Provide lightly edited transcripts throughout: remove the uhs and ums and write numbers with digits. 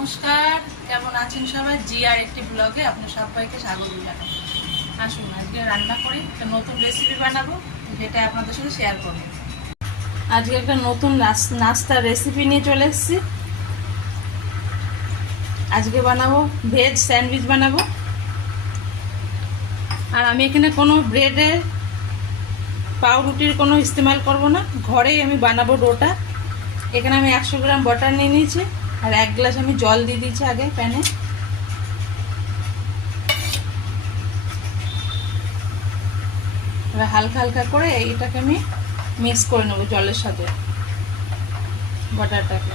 নমস্কার, কেমন আছেন সবাই? জিআর একটি ব্লগে আপনার সবাইকে স্বাগত জানাই। আসুন আজকে রান্না করি, একটা নতুন রেসিপি বানাবো, যেটা আপনাদের সাথে শেয়ার করব। আজকে একটা নতুন নাস্তার রেসিপি নিয়ে চলে এসেছি। আজকে বানাবো ভেজ স্যান্ডউইচ বানাবো। আর আমি এখানে কোনো ব্রেডের পাউরুটির কোনো ইস্তেমাল করব না, ঘরেই আমি বানাবো ডোটা। এখানে আমি 100 গ্রাম বাটার নিয়ে নিয়েছি আর 1 গ্লাস আমি জল দিয়ে দিয়েছি আগে প্যানে। এবার হালকা হালকা করে এইটাকে আমি মিক্স করে নেবো জলের সাথে বাটারটাকে।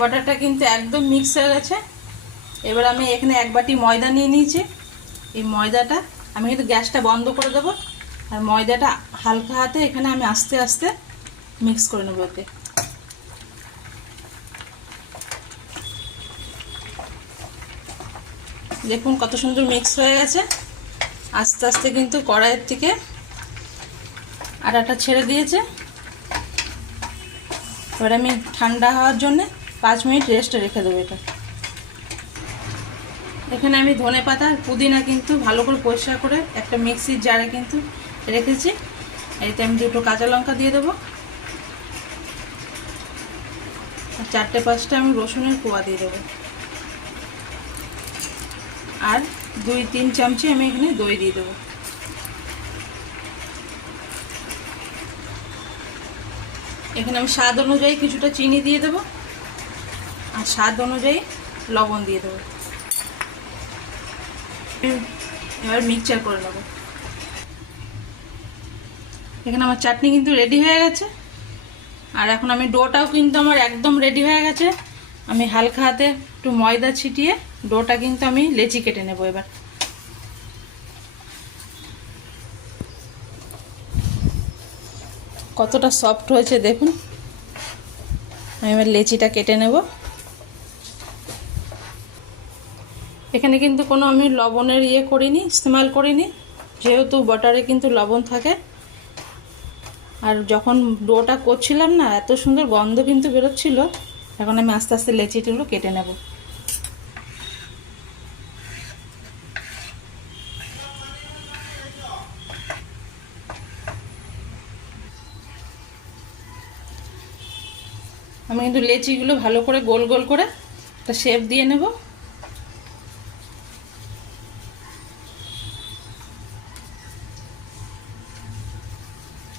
বাটারটা কিন্তু একদম মিক্স হয়ে গেছে। এবার আমি এখানে 1 বাটি ময়দা নিয়ে নিয়েছি। এই ময়দাটা আমি কিন্তু গ্যাসটা বন্ধ করে দেবো আর ময়দাটা হালকা হাতে এখানে আমি আস্তে আস্তে মিক্স করে নেবো এতে। দেখুন কত সুন্দর মিক্স হয়ে গেছে। আস্তে আস্তে কিন্তু কড়াইয়ের থেকে আটাটা ছেড়ে দিয়েছে। এবার আমি ঠান্ডা হওয়ার জন্য 5 মিনিট রেস্টে রেখে দেবো এটা। এখানে আমি ধনেপাতা আর পুদিনা কিন্তু ভালো করে পরিষ্কার করে একটা মিক্সির জারে কিন্তু রেখেছি। এতে আমি 2টো কাঁচা লঙ্কা দিয়ে দেবো আর 4-5টা আমি রসুনের কোয়া দিয়ে দেবো আর 2-3 চামচি আমি এখানে দই দিয়ে দেবো। এখানে আমি স্বাদ অনুযায়ী কিছুটা চিনি দিয়ে দেবো আর স্বাদ অনুযায়ী লবণ দিয়ে দেবো। এবার মিক্সচার করে নেব। এখানে আমার চাটনি কিন্তু রেডি হয়ে গেছে আর এখন আমি ডোটাও কিন্তু আমার একদম রেডি হয়ে গেছে। আমি হালকা হাতে একটু ময়দা ছিটিয়ে ডোটা কিন্তু আমি লেচি কেটে নেব। এবার কতটা সফট হয়েছে দেখুন। আমি এবার লেচিটা কেটে নেব। এখানে কিন্তু কোনো আমি লবণের করিনি, ইস্তেমাল করিনি, যেহেতু বাটারে কিন্তু লবণ থাকে। আর যখন ডোটা করছিলাম না, এত সুন্দর গন্ধ কিন্তু বেরোচ্ছিল। এখন আমি আস্তে আস্তে লেচিগুলো কেটে নেব। আমি কিন্তু লেচিগুলো ভালো করে গোল গোল করে একটা শেপ দিয়ে নেব।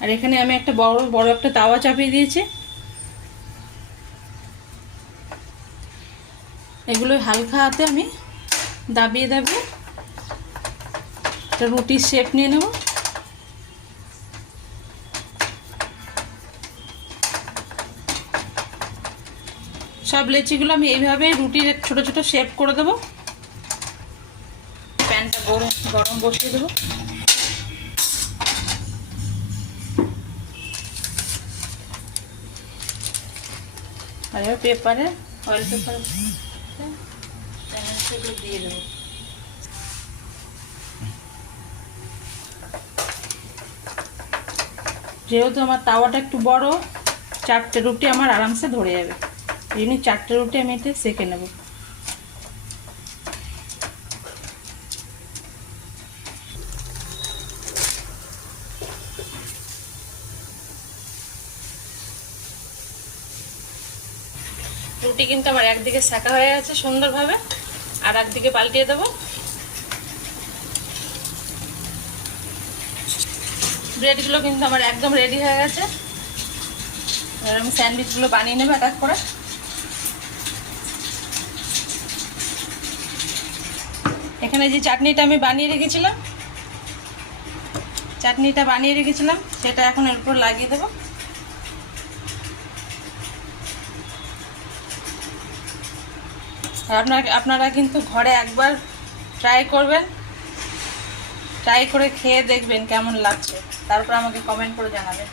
আর এখানে আমি একটা বড় একটা তাওয়া চাপিয়ে দিয়েছি। এগুলো হালকা হাতে আমি দাবিয়ে দাবিয়ে একটা রুটির শেপ নিয়ে নেব। সব লেচিগুলো আমি এইভাবে রুটির ছোট ছোট শেপ করে দেবো। প্যানটা গরম বসিয়ে দেবো। আর এবার পেপারে অয়েল পেপারে দিয়ে দেবো। যেহেতু আমার তাওয়াটা একটু বড়, 4টে রুটি আমার আরামসে ধরে যাবে। এই জন্য 4টে রুটি আমি এতে সেঁকে নেব। রুটি কিন্তু আমার একদিকে সেঁকা হয়ে গেছে সুন্দরভাবে, আর একদিকে পাল্টিয়ে দেবো। ব্রেডগুলো কিন্তু আমার একদম রেডি হয়ে গেছে। এবার আমি স্যান্ডউইচগুলো বানিয়ে নেবো এক এক করে। এখানে যে চাটনিটা আমি বানিয়ে রেখেছিলাম সেটা এখন এর উপর লাগিয়ে দেবো। আর আপনারা কিন্তু ঘরে একবার ট্রাই করবেন, ট্রাই করে খেয়ে দেখবেন কেমন লাগছে, তারপর আমাকে কমেন্ট করে জানাবেন।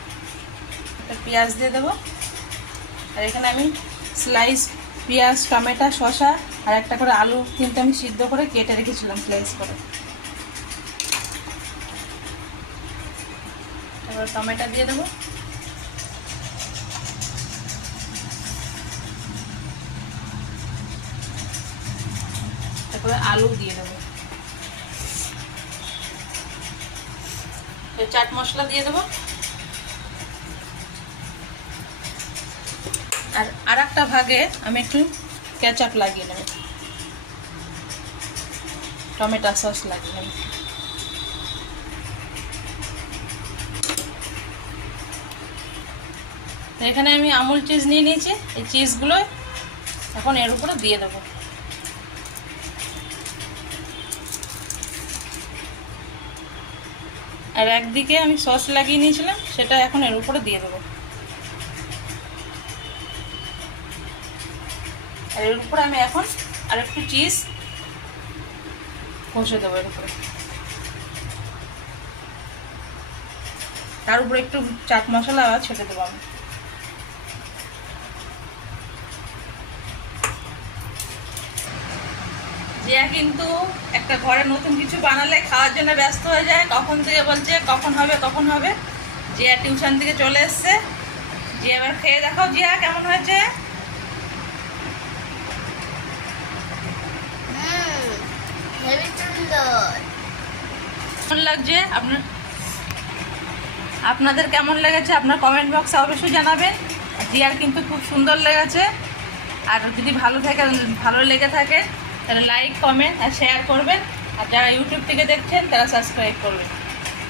একটা পেঁয়াজ দিয়ে দেবো আর এখানে আমি স্লাইস পেঁয়াজ, টমেটো, শসা আর একটা করে আলু কিন্তু আমি সিদ্ধ করে কেটে রেখেছিলাম স্লাইস করে। এবার টমেটো দিয়ে দেবো। তারপরে আলু দিয়ে দেবো, চাট মশলা দিয়ে দেবো, আর একটা ভাগে আমি একটু কেচাপ লাগিয়ে নেব, টমেটো সস লাগিয়ে নেব। তো এখানে আমি আমুল চিজ নিয়ে নিয়েছি, এই চিজগুলো এখন এর উপরে দিয়ে দেবো। আর একদিকে আমি সস লাগিয়ে নিয়েছিলাম, সেটা এখন এর উপরে দিয়ে দেবো। আর এর উপরে আমি এখন আর একটু চিজ ঘষে দেবো এর উপরে, তার উপরে একটু চাট মশলা ছেটে দেবো আমি। জিয়া কিন্তু একটা ঘরে নতুন কিছু বানালে খাওয়ার জন্য ব্যস্ত হয়ে যায়, কখন থেকে বলছে কখন হবে কখন হবে। জিয়া টিউশন থেকে চলে এসছে, জিয়া এবার খেয়ে দেখাও জিয়া কেমন হয়েছে। কেমন লাগছে আপনাদের কেমন লেগেছে আপনার কমেন্ট বক্সে অবশ্যই জানাবেন। জিয়ার কিন্তু খুব সুন্দর লেগেছে। আর যদি ভালো লেগে থাকে তাহলে লাইক কমেন্ট আর শেয়ার করবেন। আর যারা ইউটিউব থেকে দেখছেন তারা সাবস্ক্রাইব করবেন।